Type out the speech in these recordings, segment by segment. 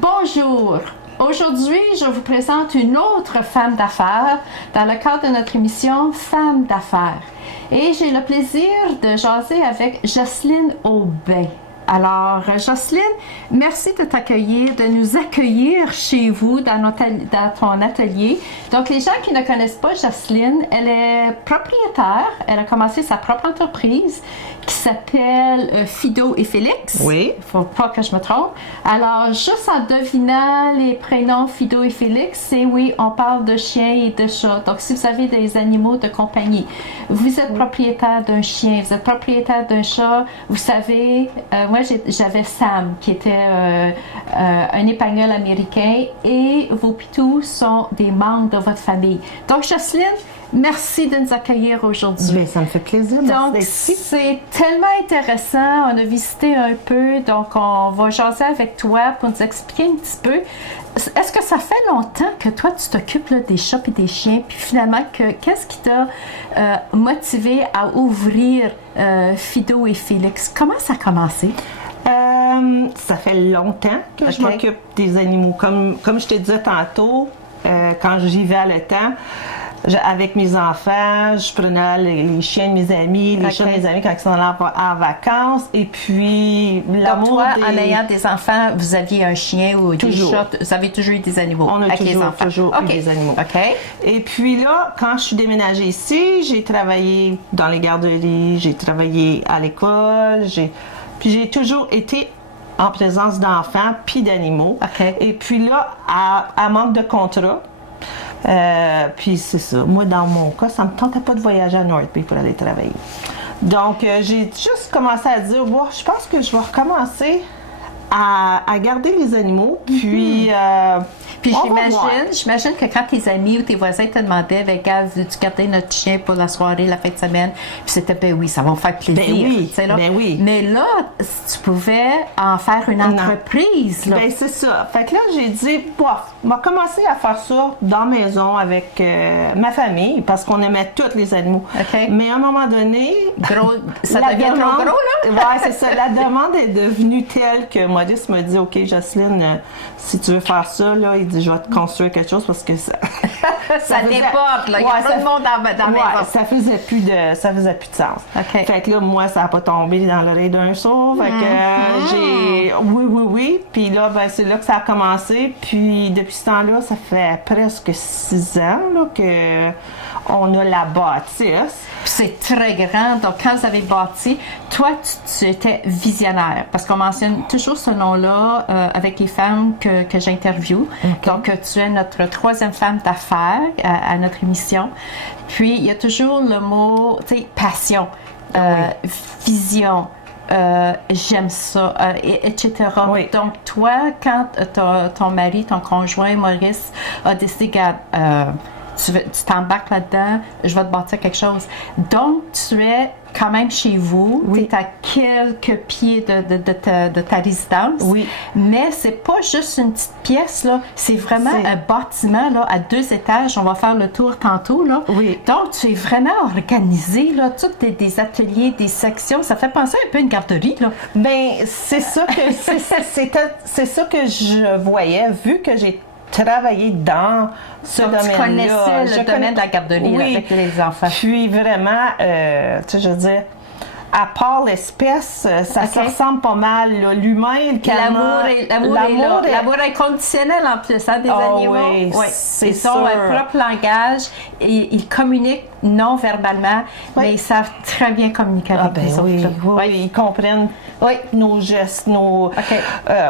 Bonjour. Aujourd'hui, je vous présente une autre femme d'affaires dans le cadre de notre émission Femmes d'affaires. Et j'ai le plaisir de jaser avec Jocelyne Aubin. Alors, Jocelyne, merci de t'accueillir, de nous accueillir chez vous dans ton atelier. Donc, les gens qui ne connaissent pas Jocelyne, elle est propriétaire. Elle a commencé sa propre entreprise qui s'appelle Fido et Félix. Oui. Il ne faut pas que je me trompe. Alors, juste en devinant les prénoms Fido et Félix, c'est oui, on parle de chiens et de chats. Donc, si vous avez des animaux de compagnie, vous êtes propriétaire d'un chien, vous êtes propriétaire d'un chat, vous savez, moi, j'avais Sam, qui était un épagnol américain, et vos pitous sont des membres de votre famille. Donc, Jocelyne, merci de nous accueillir aujourd'hui. Bien, ça me fait plaisir. Donc, c'est tellement intéressant. On a visité un peu, donc on va jaser avec toi pour nous expliquer un petit peu. Est-ce que ça fait longtemps que toi, tu t'occupes là, des chats et des chiens, puis finalement, qu'est-ce qui t'a motivé à ouvrir Fido et Félix? Comment ça a commencé? Ça fait longtemps que je m'occupe des animaux. Comme je te disais tantôt, quand j'y vais à le temps, avec mes enfants, je prenais les chiens de mes amis, les chats de mes amis quand ils sont allés en vacances. Et puis, l'amour. Donc, toi, en ayant des enfants, vous aviez un chien ou des chats, vous avez toujours eu des animaux on a avec les enfants? toujours eu des animaux. Et puis là, quand je suis déménagée ici, j'ai travaillé dans les garderies, j'ai travaillé à l'école, puis j'ai toujours été en présence d'enfants puis d'animaux. Et puis là, à manque de contrat, puis c'est ça. Moi, dans mon cas, ça me tentait pas de voyager à North Bay pour aller travailler. Donc, j'ai juste commencé à dire, wow, je pense que je vais recommencer à garder les animaux. Puis, puis j'imagine que quand tes amis ou tes voisins te demandaient, gars, veux-tu garder notre chien pour la soirée, la fin de semaine? Puis c'était, ben oui, ça va me faire plaisir. Ben oui. Mais là, tu pouvais en faire une entreprise. Là. Ben c'est ça. Fait que là, j'ai dit, bof, on va commencer à faire ça dans la maison avec ma famille, parce qu'on aimait tous les animaux. Mais à un moment donné... ça devient trop gros, là? Oui, c'est ça. La demande est devenue telle que Maurice m'a dit, OK, Jocelyne, si tu veux faire ça, là, il dit, je vais te construire quelque chose parce que ça... ça déporte, là. Il y a plein de monde dans la maison. Ça faisait plus de sens. Fait que là, moi, ça n'a pas tombé dans l'oreille d'un sourd. Fait que j'ai... Oui. Puis là, ben, c'est là que ça a commencé. Puis depuis ce temps-là, ça fait presque 6 ans là, qu'on a la bâtisse. C'est très grand. Donc, quand vous avez bâti, toi, tu étais visionnaire. Parce qu'on mentionne toujours ce nom-là avec les femmes que j'interviewe. Donc, tu es notre 3e femme d'affaires à notre émission. Puis, il y a toujours le mot, tu sais, passion, vision. J'aime ça, etc. Donc, toi, quand ton mari, ton conjoint, Maurice, a décidé, tu t'embarques là-dedans, je vais te bâtir quelque chose. Donc, tu es quand même chez vous, tu es à quelques pieds de ta résidence, mais c'est pas juste une petite pièce, là, c'est vraiment un bâtiment là, à 2 étages, on va faire le tour tantôt. Là. Donc, tu es vraiment organisé, là, tous des ateliers, des sections, ça fait penser un peu à une garderie. Là. Bien, c'est ça que je voyais, vu que j'ai travaillé dans ce domaine-là. Tu connaissais le domaine de la garderie avec les enfants. Puis vraiment, tu sais, je veux dire, à part l'espèce, ça se ressemble pas mal. Là. L'humain, le canin... L'amour inconditionnel en plus, hein, des animaux. C'est ils ont un propre langage et ils communiquent non verbalement, mais ils savent très bien communiquer avec les autres. Ils comprennent nos gestes,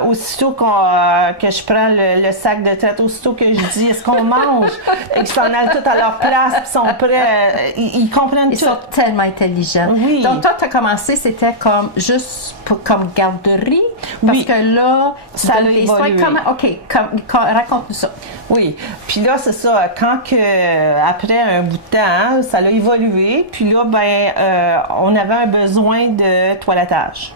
aussitôt que je prends le sac de traite, aussitôt que je dis est-ce qu'on mange, et qu'ils s'en allent tout à leur place, puis sont prêts, ils comprennent tout. Ils sont tellement intelligents. Donc toi, tu as commencé, c'était comme juste comme garderie, parce que là, ça a évolué. Raconte-nous ça. Oui, puis là, c'est ça, après un bout de temps, ça a évolué, puis là, on avait un besoin de toilettage.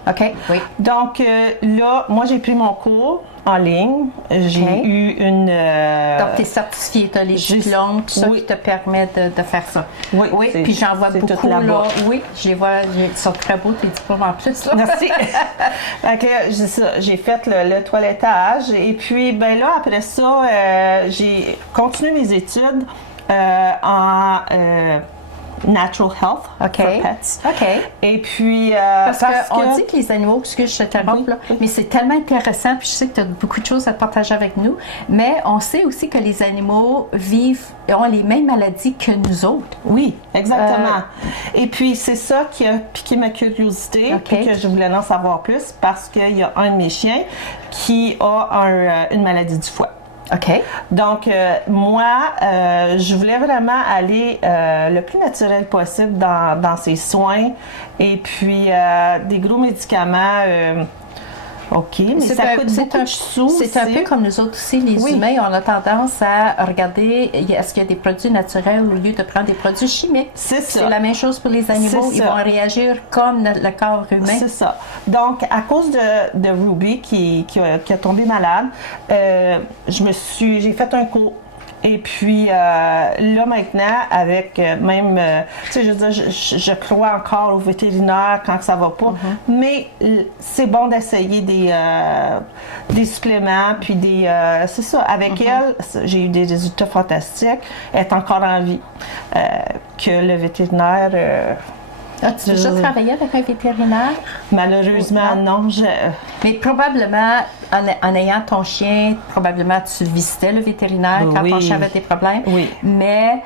Donc, là, moi, j'ai pris mon cours en ligne. J'ai eu une... Donc, tu es certifiée, tu as les diplômes, tout ça qui te permet de faire ça. Oui, puis j'en vois beaucoup, là. Oui, je les vois, ils sont très beaux, tes diplômes en plus, là. Merci. J'ai fait le toilettage et puis, ben là, après ça, j'ai continué mes études en Natural Health for Pets. OK. Et puis... parce qu'on dit que les animaux, excuse, je t'interromps, là, mais c'est tellement intéressant, puis je sais que tu as beaucoup de choses à partager avec nous, mais on sait aussi que les animaux vivent, ont les mêmes maladies que nous autres. Oui, exactement. Et puis, c'est ça qui a piqué ma curiosité, puis que je voulais en savoir plus, parce qu'il y a un de mes chiens qui a une maladie du foie. OK. Donc, moi, je voulais vraiment aller le plus naturel possible dans ses soins. Et puis, des gros médicaments, OK, mais ça coûte beaucoup de sous. C'est un peu comme nous autres aussi, les humains, on a tendance à regarder est-ce qu'il y a des produits naturels au lieu de prendre des produits chimiques. C'est ça. C'est la même chose pour les animaux. Ils vont réagir comme le corps humain. C'est ça. Donc, à cause de Ruby qui a tombé malade, j'ai fait un cours. Et puis, là, maintenant, avec même, tu sais, je veux dire, je crois encore au vétérinaire quand ça va pas, mais c'est bon d'essayer des suppléments, puis c'est ça, avec elle, j'ai eu des résultats fantastiques. Elle est encore en vie. Que le vétérinaire... As-tu déjà travaillé avec un vétérinaire? Malheureusement, non. Mais probablement, en ayant ton chien, probablement tu visitais le vétérinaire quand ton chien avait des problèmes. Oui. Mais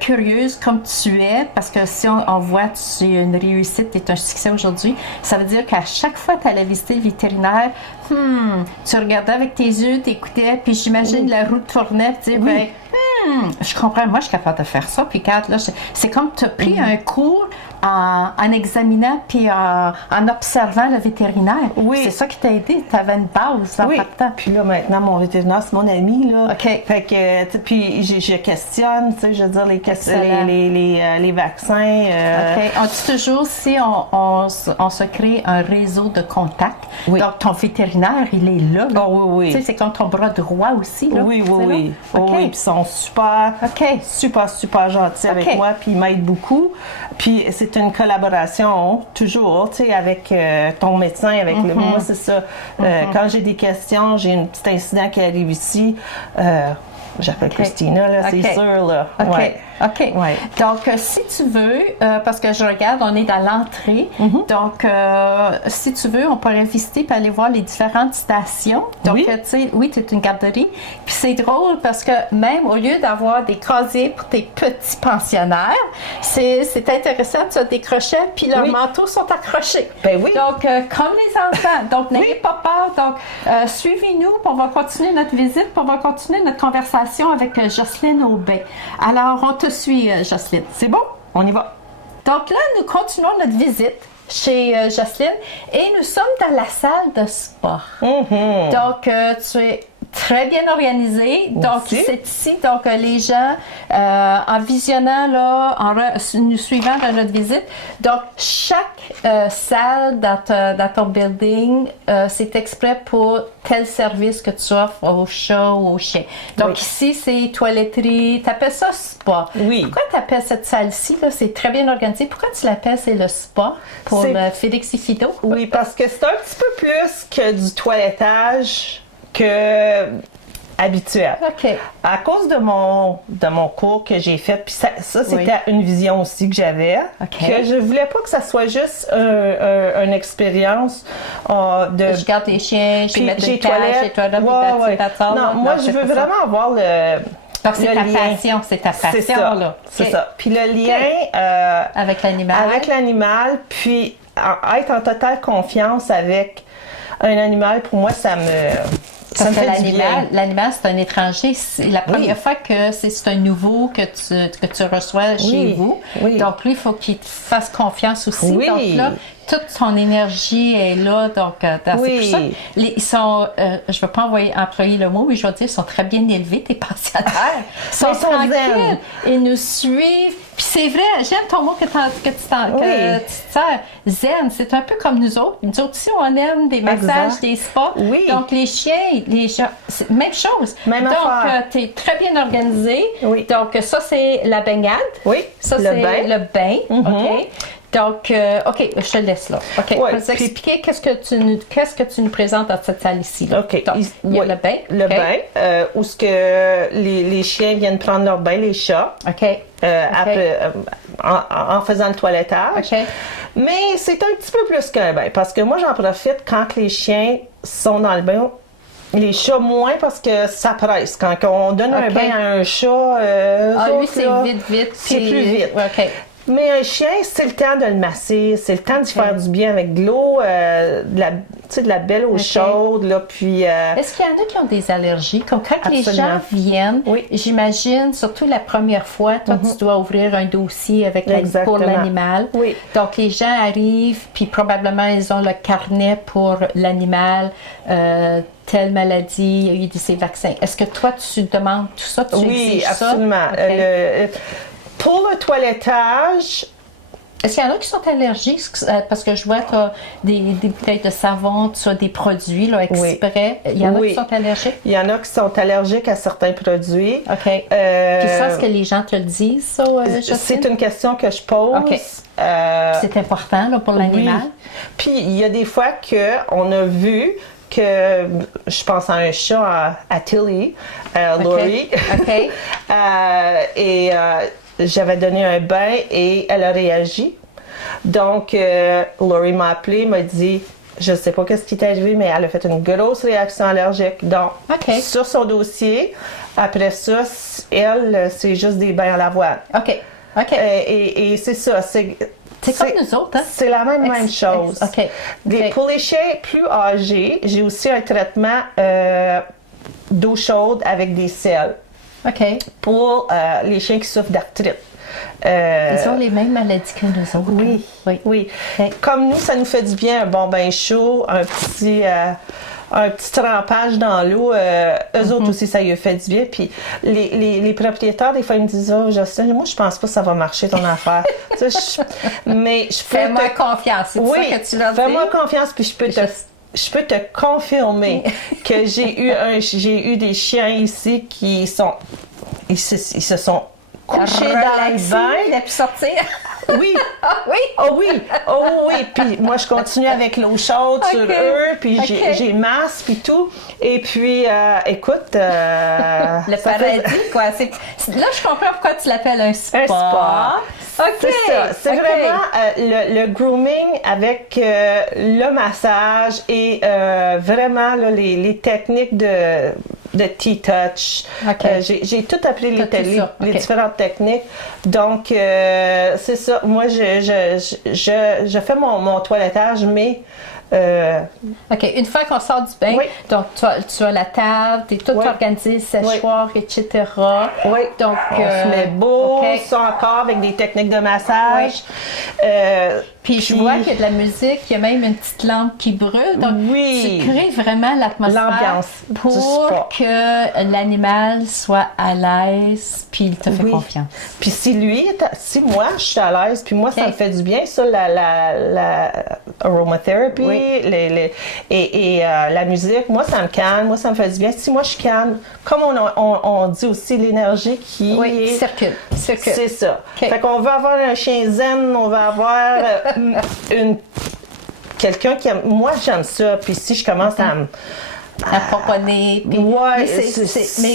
curieuse comme tu es, parce que si on voit que tu es une réussite, tu es un succès aujourd'hui, ça veut dire qu'à chaque fois que tu allais visiter le vétérinaire, tu regardais avec tes yeux, tu écoutais, puis j'imagine la roue tournait, tu dis, je comprends, moi je suis capable de faire ça, puis quand là, c'est comme tu as pris un cours en examinant puis en observant le vétérinaire. Oui. C'est ça qui t'a aidé, tu avais une base en partant. Puis là, maintenant, mon vétérinaire, c'est mon ami, là. OK. Fait que, puis je questionne, tu sais, je veux dire, les vaccins. OK. On dit toujours, si on se crée un réseau de contacts, donc ton vétérinaire, il est là. Oh, oui. Tu sais, c'est comme ton bras droit aussi, là. Oui. Okay. Oui, puis ils sont super gentils avec moi, puis ils m'aident beaucoup. Puis c'est une collaboration, toujours, tu sais, avec ton médecin, avec moi, c'est ça. Quand j'ai des questions, j'ai un petit incident qui arrive ici, j'appelle Christina, là, c'est sûr, là. OK. Ouais. Donc, si tu veux, parce que je regarde, on est dans l'entrée. Donc, si tu veux, on pourrait visiter et aller voir les différentes stations. Donc, tu sais, tu es une garderie. Puis c'est drôle parce que même au lieu d'avoir des casiers pour tes petits pensionnaires, c'est intéressant, tu as des crochets puis leurs manteaux sont accrochés. Ben oui. Donc, comme les enfants. Donc, n'ayez pas peur. Donc, suivez-nous, puis on va continuer notre visite, puis on va continuer notre conversation avec Jocelyne Aubin. Alors, on te suit, Jocelyne. C'est bon? On y va. Donc là, nous continuons notre visite chez Jocelyne et nous sommes dans la salle de sport. Donc, tu es très bien organisée. Donc, c'est ici. Donc, les gens, en visionnant, là, nous suivant dans notre visite, donc, chaque salle dans ton building, c'est exprès pour tel service que tu offres aux chats ou aux chiens. Donc, ici, c'est toiletterie. Tu appelles ça spa. Oui. Pourquoi tu appelles cette salle-ci? Là, c'est très bien organisé. Pourquoi tu l'appelles c'est le spa pour Félix et Fido? Oui, parce que c'est un petit peu plus que du toilettage que habituel. OK. À cause de mon cours que j'ai fait, puis ça c'était une vision aussi que j'avais, que je voulais pas que ça soit juste une expérience de... Je garde les chiens, je mets des toilettes, chez toi, là, non, moi je veux vraiment avoir le... Donc, c'est ta passion, c'est ça, là. C'est ça. Puis le lien... avec l'animal. Avec l'animal, puis être en totale confiance avec un animal, pour moi, ça me... Parce que l'animal, c'est un étranger. C'est la première fois que c'est un nouveau que tu reçois chez vous. Donc, lui, il faut qu'il te fasse confiance aussi. Donc là, toute son énergie est là. Donc, c'est pour ça. Ils sont, je ne veux pas employer le mot, mais je vais dire, ils sont très bien élevés, tes pensionnaires. Ils sont tranquilles. Ils nous suivent. Puis c'est vrai, j'aime ton mot que tu sers. Zen, c'est un peu comme nous autres. Nous autres aussi, on aime des massages, des spas. Oui. Donc, les chiens, c'est même chose. Même affaire. Tu es très bien organisé. Oui. Donc, ça, c'est la baignade. Oui. Ça, c'est le bain. OK. Donc, OK, je te laisse là. OK, Ouais, peux nous expliquer qu'est-ce que tu nous présentes dans cette salle ici? Là? OK. Donc, il y a le bain. Le bain, où ce que les chiens viennent prendre leur bain, les chats. OK. Après, en faisant le toilettage. OK. Mais c'est un petit peu plus qu'un bain, parce que moi, j'en profite quand les chiens sont dans le bain. Les chats moins parce que ça presse. Quand on donne un bain à un chat, lui, c'est vite. C'est plus vite. OK. Mais un chien, c'est le temps de le masser, c'est le temps d'y faire du bien avec de l'eau, de la belle eau chaude, là, puis... Est-ce qu'il y en a qui ont des allergies? Comme quand les gens viennent, j'imagine, surtout la première fois, toi, tu dois ouvrir un dossier avec pour l'animal. Oui. Donc, les gens arrivent, puis probablement, ils ont le carnet pour l'animal, telle maladie, il y a eu ces vaccins. Est-ce que toi, tu demandes tout ça? Tu exiges ça? Oui, absolument. Pour le toilettage... Est-ce qu'il y en a qui sont allergiques? Parce que je vois que tu as des bouteilles de savon, tu as des produits là, exprès. Il y en a qui sont allergiques? Il y en a qui sont allergiques à certains produits. OK. Puis ça, est-ce que les gens te le disent, ça, Justine? C'est une question que je pose. OK. C'est important là, pour l'animal? Oui. Puis il y a des fois qu'on a vu que je pense à un chat à Tilly, Laurie. OK. Et j'avais donné un bain et elle a réagi. Donc, Laurie m'a appelé, m'a dit, je ne sais pas ce qui est arrivé, mais elle a fait une grosse réaction allergique. Donc, sur son dossier, après ça, elle, c'est juste des bains à l'avoine. OK. Et c'est ça. C'est comme nous autres, hein? C'est la même chose. OK. Pour les chiens plus âgés, j'ai aussi un traitement d'eau chaude avec des sels. OK. Pour les chiens qui souffrent d'arthrite. Ils ont les mêmes maladies que nous autres. Oui. Okay. Comme nous, ça nous fait du bien, un bon bain chaud, un petit trempage dans l'eau. Eux autres aussi, ça lui fait du bien. Puis les propriétaires, des fois, ils me disent, oh, Justin, moi, je pense pas que ça va marcher ton affaire. Mais je peux Fais-moi confiance. C'est ça que tu leur dis? Fais-moi confiance, puis je peux te confirmer que j'ai eu des chiens ici qui ils se sont couchés dans le bain. Il a pu sortir. Oui. Oui. Puis moi, je continue avec l'eau chaude sur eux, puis j'ai masse, puis tout. Et puis, écoute... le paradis, quoi. Là, je comprends pourquoi tu l'appelles un spa. Un spa. OK. C'est ça. C'est vraiment le grooming avec le massage et vraiment là, les techniques de T-touch. J'ai tout appris les différentes techniques. Donc, c'est ça. Moi, je fais mon toilettage, mais... OK. Une fois qu'on sort du bain, donc tu as la table, tu es tout organisé, séchoir, etc. Oui. Donc, on se met beau, ça encore avec des techniques de massage. Puis je vois qu'il y a de la musique, il y a même une petite lampe qui brûle. Donc, tu crées vraiment l'atmosphère pour que l'animal soit à l'aise, puis il te fait confiance. Puis si moi, je suis à l'aise, puis moi, ça me fait du bien, ça, la aromatherapy, et la musique, moi, ça me calme, moi, ça me fait du bien. Si moi, je calme, comme on dit aussi, l'énergie qui circule. C'est ça. Fait qu'on veut avoir un chien zen, on va avoir quelqu'un qui aime. Moi, j'aime ça. Puis si je commence à pomponner. Mais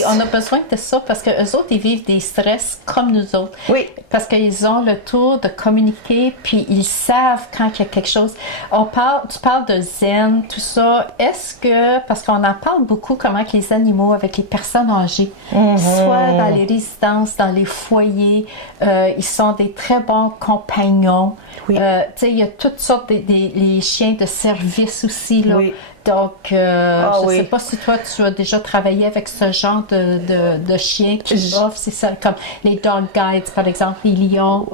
on a besoin de ça parce qu'eux autres, ils vivent des stress comme nous autres. Oui. Parce qu'ils ont le tour de communiquer, puis ils savent quand il y a quelque chose. Tu parles de zen, tout ça. Est-ce que, parce qu'on en parle beaucoup, comment que les animaux, avec les personnes âgées, soit dans les résidences, dans les foyers, ils sont des très bons compagnons. Oui. Il y a toutes sortes les chiens de service aussi, là. Donc, je ne oui. sais pas si toi, tu as déjà travaillé avec ce genre de chiens qui offrent, c'est ça, comme les dog guides, par exemple, les Lions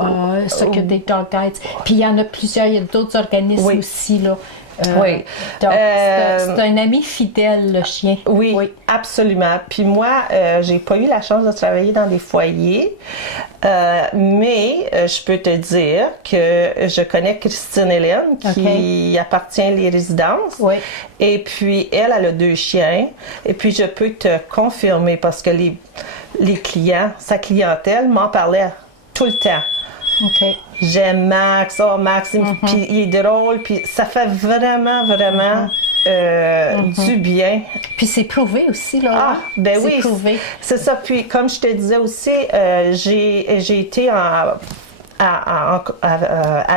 s'occupent des dog guides. Puis il y en a plusieurs, il y a d'autres organismes aussi, là. Oui. Donc, c'est un ami fidèle, le chien. Oui, absolument. Puis moi, j'ai pas eu la chance de travailler dans des foyers, mais je peux te dire que je connais Christine Hélène qui appartient à les résidences. Oui. Et puis, elle a 2 chiens. Et puis, je peux te confirmer parce que les clients, sa clientèle m'en parlait tout le temps. OK. J'aime Max, Max, puis il est drôle, puis ça fait vraiment du bien. Puis c'est prouvé aussi, là. Ah, ben oui, prouvé. C'est ça. Puis comme je te disais aussi, j'ai été à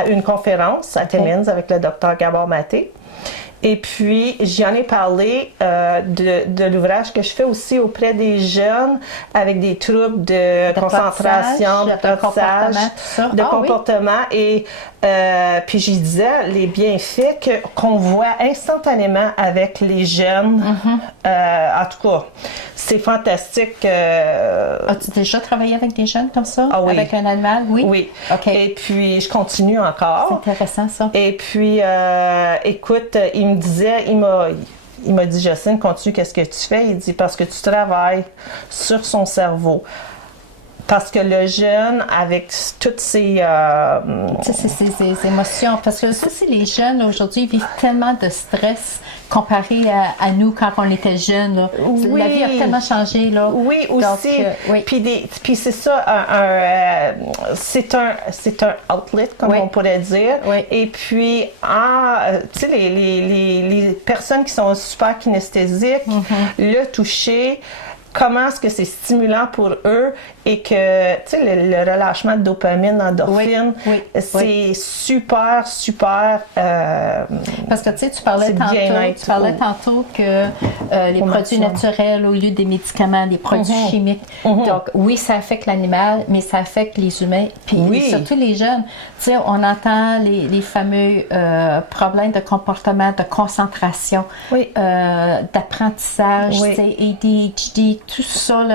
une conférence à Timmins avec le docteur Gabor Maté. Et puis, j'en ai parlé de l'ouvrage que je fais aussi auprès des jeunes avec des troubles de concentration, d'apprentissage, de comportement. Et puis, je disais les bienfaits qu'on voit instantanément avec les jeunes. En tout cas, c'est fantastique. As-tu déjà travaillé avec des jeunes comme ça? Ah oui. Avec un animal? Oui. Oui. OK. Et puis, je continue encore. C'est intéressant, ça. Et puis, écoute, il m'a dit, Jocelyne, continue, qu'est-ce que tu fais? Il dit, parce que tu travailles sur son cerveau. Parce que le jeune, avec toutes ses émotions, parce que ça, c'est les jeunes aujourd'hui, ils vivent tellement de stress comparé à nous quand on était jeunes. Là. Oui. La vie a tellement changé. Là. Oui, aussi. Donc, Puis c'est ça, c'est un outlet, comme on pourrait dire. Oui. Et puis, tu sais, les personnes qui sont super kinesthésiques, le toucher, comment est-ce que c'est stimulant pour eux et que, tu sais, le relâchement de dopamine, d'endorphine, c'est super. Parce que, tu sais, tu parlais tantôt que les produits naturels au lieu des médicaments, des produits chimiques. Donc, oui, ça affecte l'animal, mais ça affecte les humains, puis surtout les jeunes. Tu sais, on entend les fameux problèmes de comportement, de concentration, d'apprentissage, tu sais, ADHD, tout ça,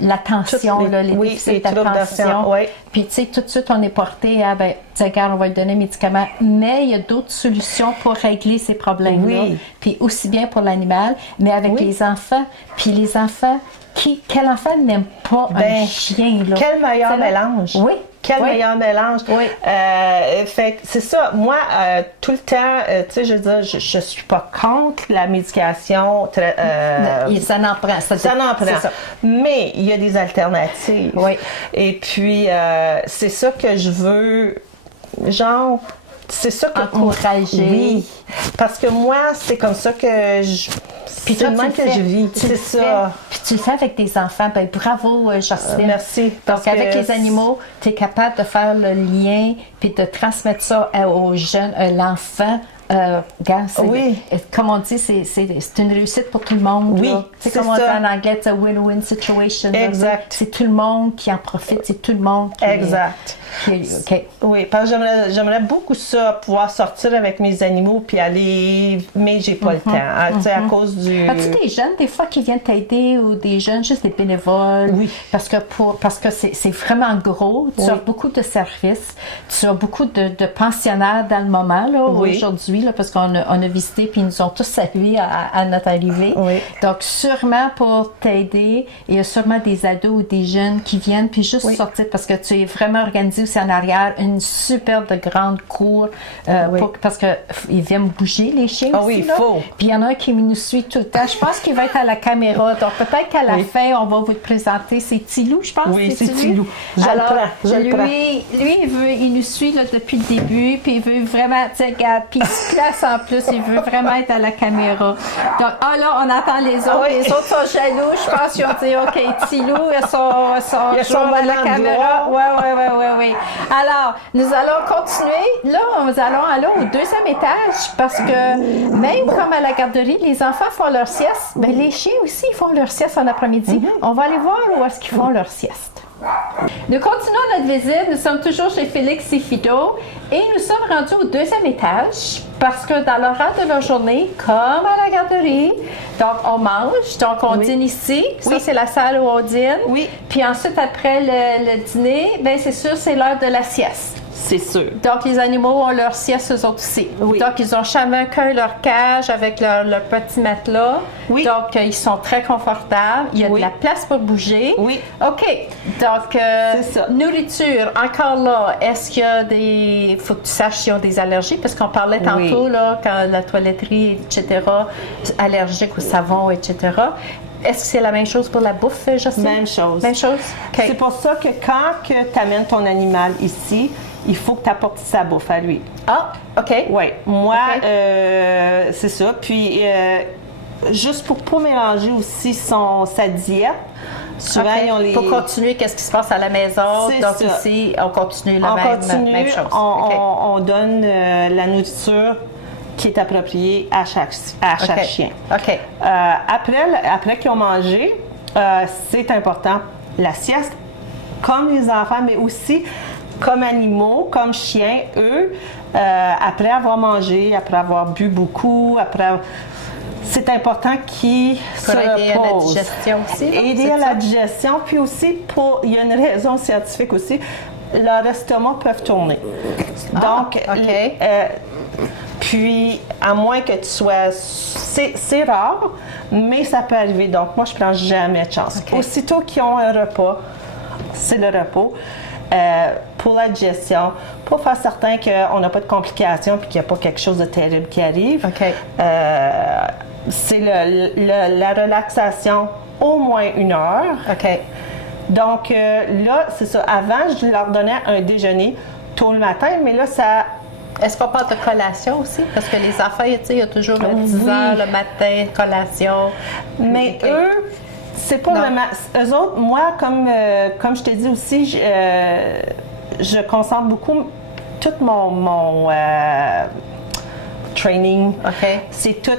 l'attention, les déficits d'attention. Puis, tu sais, tout de suite, on est porté à, regarde, on va lui donner un médicament, mais il y a d'autres solutions pour régler ces problèmes-là. Puis, aussi bien pour l'animal, mais avec les enfants. Puis, les enfants, quel enfant n'aime pas un chien, là? Quel meilleur mélange! Oui. Quel meilleur mélange! Fait que c'est ça. Moi, tout le temps, tu sais, je veux dire, je suis pas contre la médication. Ça n'en prend. Ça n'en prend. Ça. Mais il y a des alternatives. Et puis, c'est ça que je veux, genre, c'est ça que... Encourager. Oui. Parce que moi, c'est comme ça que Puis toi, je vis. C'est ça. Puis tu le fais avec des enfants. Ben, bravo, Jocelyne. Merci. Donc, avec les animaux, tu es capable de faire le lien puis de transmettre ça aux jeunes, l'enfant. Comme on dit, c'est une réussite pour tout le monde. Oui, c'est comme on dit en anglais, c'est a win-win situation. Exact. C'est tout le monde qui en profite, c'est tout le monde qui... Exact. Oui, parce que j'aimerais beaucoup ça, pouvoir sortir avec mes animaux puis aller, mais j'ai pas le temps, tu sais, à cause du... As-tu des jeunes, des fois, qui viennent t'aider ou des jeunes, juste des bénévoles? Oui. Parce que c'est vraiment gros, tu as beaucoup de services, tu as beaucoup de pensionnaires dans le moment, là, aujourd'hui, là, parce qu'on a visité puis ils nous ont tous salués à notre arrivée. Donc, sûrement pour t'aider, il y a sûrement des ados ou des jeunes qui viennent puis juste sortir parce que tu es vraiment organisé aussi en arrière, une superbe grande cour parce qu'ils viennent bouger les chiens aussi. Oui, il faut. Puis il y en a un qui nous suit tout le temps. Je pense qu'il va être à la caméra. Donc peut-être qu'à la fin, on va vous le présenter. C'est Tilou, je pense. Oui, c'est Tilou. Je le prends. Lui, il nous suit là, depuis le début. Puis il veut vraiment, tu sais, regarde, puis il se place en plus. Il veut vraiment être à la caméra. Donc, là, on entend les autres. Les autres sont jaloux. Je pense qu'ils ont dit, OK, Tilou, ils sont toujours à la caméra. Oui. Alors, nous allons continuer. Là, nous allons aller au 2e étage parce que même comme à la garderie, les enfants font leur sieste. Ben, les chiens aussi, ils font leur sieste en après-midi. On va aller voir où est-ce qu'ils font leur sieste. Nous continuons notre visite. Nous sommes toujours chez Félix et Fido et nous sommes rendus au 2e étage parce que dans l'horaire de leur journée, comme à la garderie, donc on mange, donc on dîne ici. Ça, c'est la salle où on dîne. Oui. Puis ensuite, après le dîner, bien c'est sûr, c'est l'heure de la sieste. C'est sûr. Donc, les animaux ont leur sieste eux autres aussi. Oui. Donc, ils ont chacun leur cage avec leur petit matelas. Oui. Donc, ils sont très confortables. Il y a Oui. de la place pour bouger. Oui. OK. Donc, C'est ça. nourriture, encore là, est-ce qu'il y a des... Il faut que tu saches s'ils ont des allergies, parce qu'on parlait tantôt, Oui. là, quand la toiletterie, etc., allergique au savon, etc. Est-ce que c'est la même chose pour la bouffe, Jocelyne? Même chose. Même chose? OK. C'est pour ça que quand tu amènes ton animal ici, il faut que tu apportes sa bouffe à lui. Ah, OK. Oui. Moi, OK. c'est ça. Puis, juste pour pas mélanger aussi sa diète, souvent, OK. ils ont les... Pour continuer, qu'est-ce qui se passe à la maison? C'est Donc ça. ici, on continue la On même continue, chose. on, OK. on donne la nourriture qui est appropriée à chaque OK. chien. OK. Après qu'ils ont mangé, c'est important, la sieste, comme les enfants, mais aussi comme animaux, comme chiens, eux, après avoir mangé, après avoir bu beaucoup, c'est important qu'ils se Pour aider à la reposent. digestion aussi, là, Aider c'est à ça? la digestion, puis aussi, il y a une raison scientifique aussi, leur estomac peut tourner. Donc, OK. puis, à moins que tu sois... C'est rare, mais ça peut arriver. Donc, moi, je prends jamais de chance. OK. Aussitôt qu'ils ont un repas, c'est le repos. Pour la digestion, pour faire certain qu'on n'a pas de complications puis qu'il n'y a pas quelque chose de terrible qui arrive. OK. C'est la relaxation au moins 1 heure. OK. Donc là, c'est ça. Avant, je leur donnais un déjeuner tôt le matin, mais là, ça... Est-ce qu'on parle de collation aussi? Parce que les enfants, tu sais, il y a toujours le 10 Oui. heures le matin, collation. Mais OK. eux, c'est pas Non. vraiment... Eux autres, moi, comme je t'ai dit aussi, je concentre beaucoup tout mon training. OK. C'est tout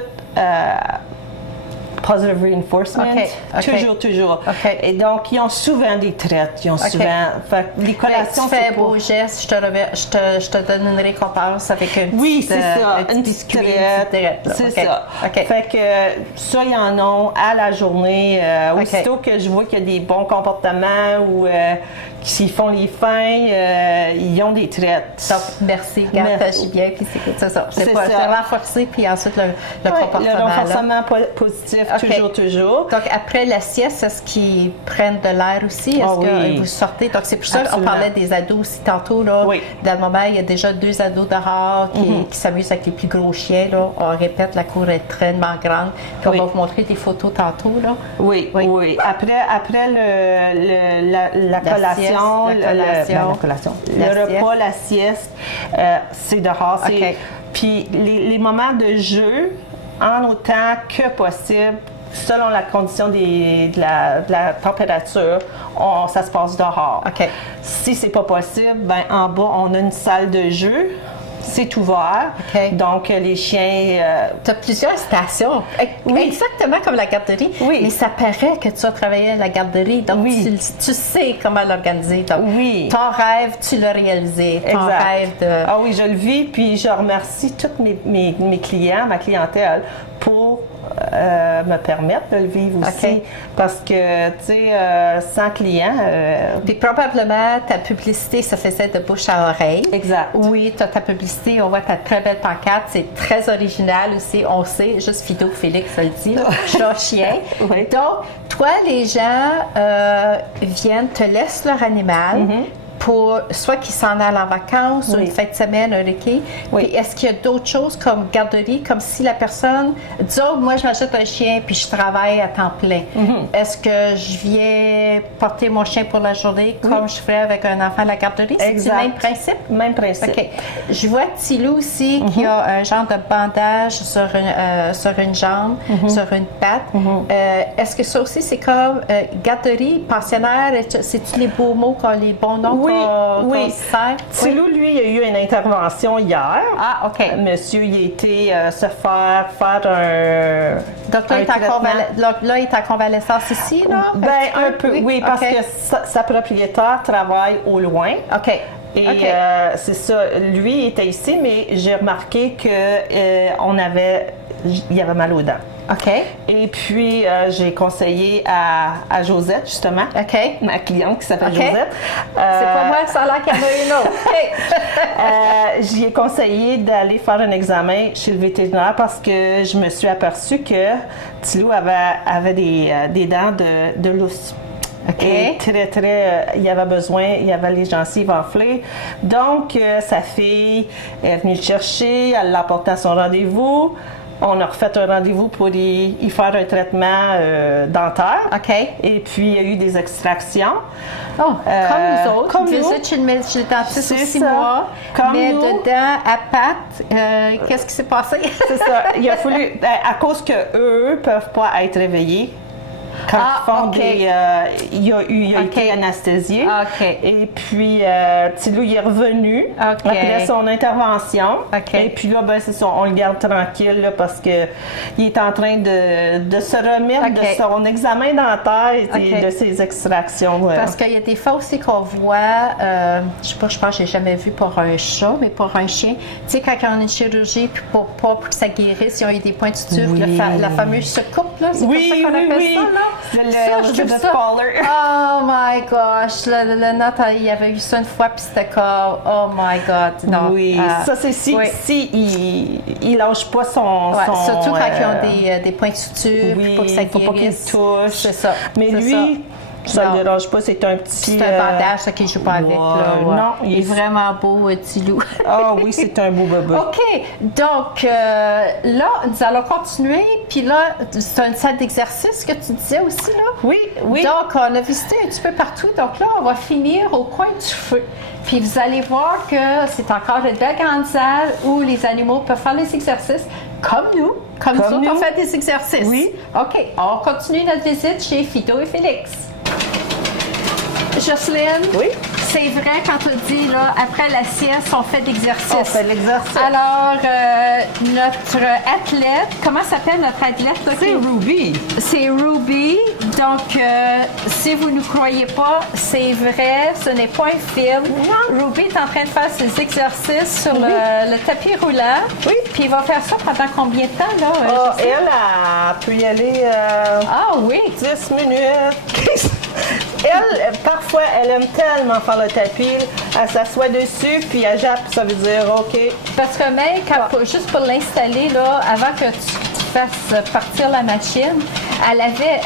positive reinforcement. OK, OK. Toujours. OK. Et donc, ils ont souvent des traites. Ils ont souvent... Fait que les Ben, collations, tu fais c'est un pas... beau geste, je te donne une récompense avec un Oui, petit, c'est ça. un petit Une biscuit, petite une petite traite. traite, là. C'est OK. ça. OK. Fait que ça, ils en ont à la journée. Aussitôt que je vois qu'il y a des bons comportements ou s'ils font les fins, ils ont des traites. Donc, merci, garde, Merci. t'agis bien, puis c'est ça. C'est C'est ça. renforcer, puis ensuite le Ouais, comportement. le là. renforcement positif, OK. toujours. Donc, après la sieste, est-ce qu'ils prennent de l'air aussi? Est-ce Ah que oui. vous sortez? Donc, c'est pour ça qu'on Absolument. parlait des ados aussi tantôt. Là. Oui. Dans le moment, il y a déjà 2 ados dehors qui s'amusent avec les plus gros chiens. Là. On répète, la cour est très grande. Puis Oui. on va vous montrer des photos tantôt. Là. Oui, Oui. oui. Après la collation, sieste, la collation. le La repas, la sieste, c'est dehors. OK. Puis les moments de jeu, en autant que possible, selon la condition de la température, ça se passe dehors. OK. Si c'est pas possible, ben en bas, on a une salle de jeu. C'est ouvert. OK. Donc, les chiens... Tu as plusieurs stations. Oui. Exactement comme la garderie. Oui. Mais ça paraît que tu as travaillé à la garderie. Donc, Oui. tu sais comment l'organiser. Donc, Oui. ton rêve, tu l'as réalisé. Ton Exact. rêve de... Ah oui, je le vis, puis je remercie tous mes clients, ma clientèle, pour me permettre de le vivre aussi. OK. Parce que, tu sais, sans clients... Puis probablement, ta publicité se faisait de bouche à oreille. Exact. Oui, tu as ta publicité, on voit ta très belle pancarte, c'est très original aussi, on sait, juste Fido Félix le dit, chat, chien. Oui. Donc, toi, les gens viennent, te laissent leur animal. Pour soit qu'ils s'en aillent en vacances ou Oui. une fin de semaine, un réqué. Oui. Puis est-ce qu'il y a d'autres choses comme garderie, comme si la personne, disons, moi je m'achète un chien puis je travaille à temps plein. Est-ce que je viens porter mon chien pour la journée comme je ferais avec un enfant à la garderie? C'est Exact. le même principe? Même principe. OK. Je vois Tilou aussi qui a un genre de bandage sur une jambe, sur une patte. Est-ce que ça aussi, c'est comme garderie, pensionnaire? C'est-tu les beaux mots, les bons noms Oui, qu'on oui. se sert? Tilou, lui, il a eu une intervention hier. Ah, OK. Monsieur, il a été se faire un. Donc là, il est en convalescence ici, là? Un peu, oui, parce que sa propriétaire travaille au loin. OK. Et c'est ça, lui il était ici, mais j'ai remarqué que il y avait mal aux dents. OK. Et puis, j'ai conseillé à Josette, justement, ma cliente qui s'appelle Josette. C'est pas moi, ça a l'air qu'il y en a une autre. J'y ai conseillé d'aller faire un examen chez le vétérinaire parce que je me suis aperçue que Tilou avait des dents de lousse. Okay. Et il y avait besoin, il y avait les gencives enflées. Donc, sa fille est venue le chercher, elle l'a apporté à son rendez-vous. On a refait un rendez-vous pour y faire un traitement dentaire. OK. Et puis, il y a eu des extractions. Oh, comme nous autres. Comme visite chez le dentiste aux 6 ça. mois. Comme mais nous. dedans, à pattes, qu'est-ce qui s'est passé? C'est ça. Il a fallu, à cause qu'eux ne peuvent pas être réveillés. Quand ils font il a été anesthésié. Et puis, Tilou, il est revenu après son intervention. Et puis là, c'est ça, on le garde tranquille là, parce qu'il est en train de se remettre de son examen dentaire et de ses extractions. Parce qu'il y a des fois aussi qu'on voit, je sais pas, je pense que je n'ai jamais vu pour un chat, mais pour un chien, tu sais, quand on a une chirurgie, puis pour que ça guérisse, ils ont eu des points de suture, la fameuse secoupe, là, c'est comme ça qu'on appelle ça, là? Oh my gosh, le Nat, il avait eu ça une fois, puis c'était comme, oh my god, non. Oui, ça c'est si il lâche pas son surtout quand ils ont des points de suture, puis pour que ça guérisse. Faut pas qu'il touche. C'est ça. Mais lui, ça ne le dérange pas, c'est un petit... C'est un bandage, ça, qu'il ne joue pas avec. Là, Non, il est vraiment beau, Tilou. Ah oui, c'est un beau bébé. OK. Donc, là, nous allons continuer. Puis là, c'est une salle d'exercice que tu disais aussi, là? Oui. Donc, on a visité un petit peu partout. Donc là, on va finir au coin du feu. Puis vous allez voir que c'est encore une belle grande salle où les animaux peuvent faire les exercices comme nous. Comme nous, on fait des exercices. Oui. OK. On continue notre visite chez Fido et Félix. Jocelyne, c'est vrai quand tu dis, là, après la sieste, on fait d'exercice. On fait l'exercice. Alors, notre athlète, comment s'appelle notre athlète? C'est Ruby. C'est Ruby. Donc, si vous ne croyez pas, c'est vrai, ce n'est pas un film. Non. Ruby est en train de faire ses exercices sur le tapis roulant. Oui. Puis il va faire ça pendant combien de temps, là? Elle peut y aller 10 minutes. Elle, parfois, elle aime tellement faire le tapis, elle s'assoit dessus, puis elle jappe, ça veut dire OK. Parce que même, juste pour l'installer, là, avant que tu fasses partir la machine, elle avait,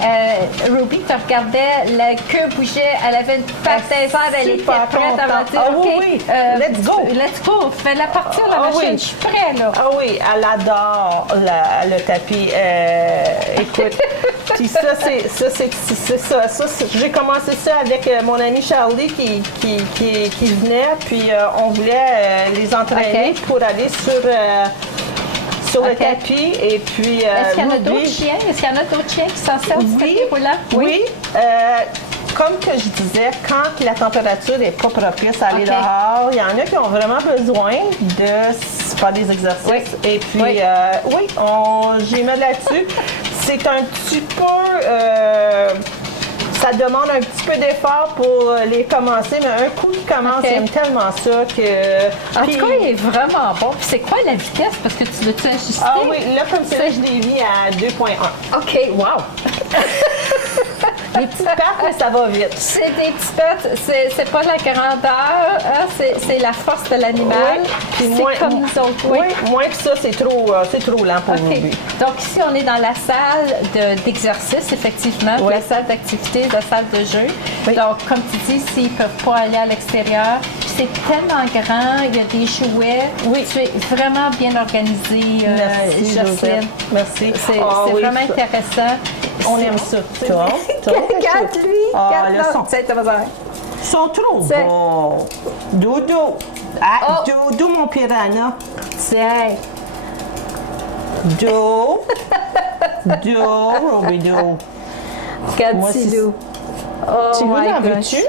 Ruby te regardait, la queue bougeait, elle avait une patte elle était prête à dire OK, let's go, fais-la partir la machine, je suis prête, là. Ah oui, elle adore le tapis. Écoute, puis ça, c'est ça. J'ai commencé ça avec mon ami Charlie qui venait, puis on voulait les entraîner pour aller sur le tapis. Et puis, est-ce qu'il y en a d'autres chiens? Est-ce qu'il y en a d'autres chiens qui s'en servent du tapis roulant? Oui. Comme que je disais, quand la température n'est pas propice à aller dehors, il y en a qui ont vraiment besoin de faire des exercices. Et puis, j'y mets là-dessus. C'est un petit peu... ça demande un petit peu d'effort pour les commencer, mais un coup qu'ils commencent, ils aiment tellement ça que... En tout cas, il est vraiment bon. Puis c'est quoi la vitesse? Parce que tu l'as-tu ajusté? Ah oui, là, comme ça, je l'ai mis à 2.1. OK, wow! Les petites pattes, mais ça va vite. C'est des petites pattes, c'est pas la grandeur, hein, c'est la force de l'animal. Oui. C'est comme nous autres. Oui, moins que ça, c'est trop lent pour Ruby. Donc ici, on est dans la salle d'exercice, effectivement, la salle d'activité, la salle de jeu. Oui. Donc, comme tu dis, s'ils ne peuvent pas aller à l'extérieur, c'est tellement grand, il y a des jouets. Oui. Tu es vraiment bien organisée, Jocelyne. Merci. C'est vraiment intéressant. On aime ça. Regarde lui! Ils sont trop beaux. Dodo. Dodo, mon piranha. Tiens. Do. Rubido. Regarde Tilou. Tilou, l'en veux-tu?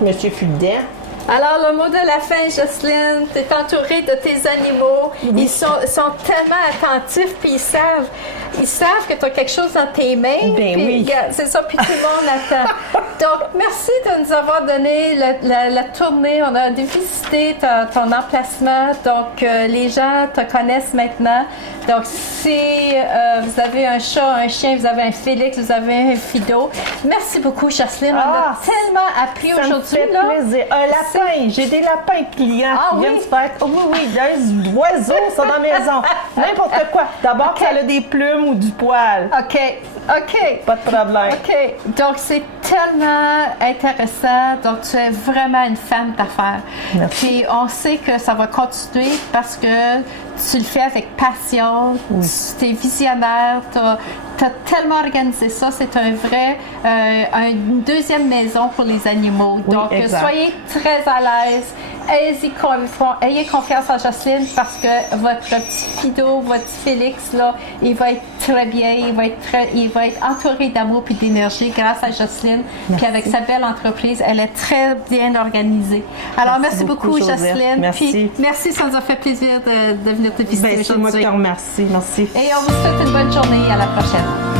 Monsieur Fudin. Alors, le mot de la fin, Jocelyne, tu es entourée de tes animaux. Oui. Ils sont tellement attentifs, puis ils savent que tu as quelque chose dans tes mains. Ben puis, oui. regarde, c'est ça, puis tout le monde attend. Donc, merci de nous avoir donné la tournée. On a visité ton emplacement. Donc, les gens te connaissent maintenant. Donc, si vous avez un chat, un chien, vous avez un Félix, vous avez un Fido. Merci beaucoup, Jocelyne. On a tellement appris aujourd'hui. Ça me fait plaisir. Un lapin. J'ai des lapins clients qui viennent se faire... Oh, oui, des oiseaux sont dans la maison. N'importe quoi. D'abord, ça a des plumes ou du poil. OK. Pas de problème. OK. Donc, c'est tellement intéressant. Donc, tu es vraiment une femme d'affaires. Merci. Puis, on sait que ça va continuer parce que tu le fais avec passion. Oui. Tu es visionnaire. Tu as tellement organisé ça. C'est un vrai, une deuxième maison pour les animaux. Oui, Donc, exact. soyez très à l'aise. Ayez confiance en Jocelyne parce que votre petit Fido, votre petit Félix, là, il va être très bien, il va être entouré d'amour et d'énergie grâce à Jocelyne. Puis avec sa belle entreprise, elle est très bien organisée. Alors, merci beaucoup Jocelyne. Merci. Puis, merci, ça nous a fait plaisir de venir te visiter C'est moi qui aujourd'hui. te remercie. Merci. Et on vous souhaite une bonne journée. À la prochaine.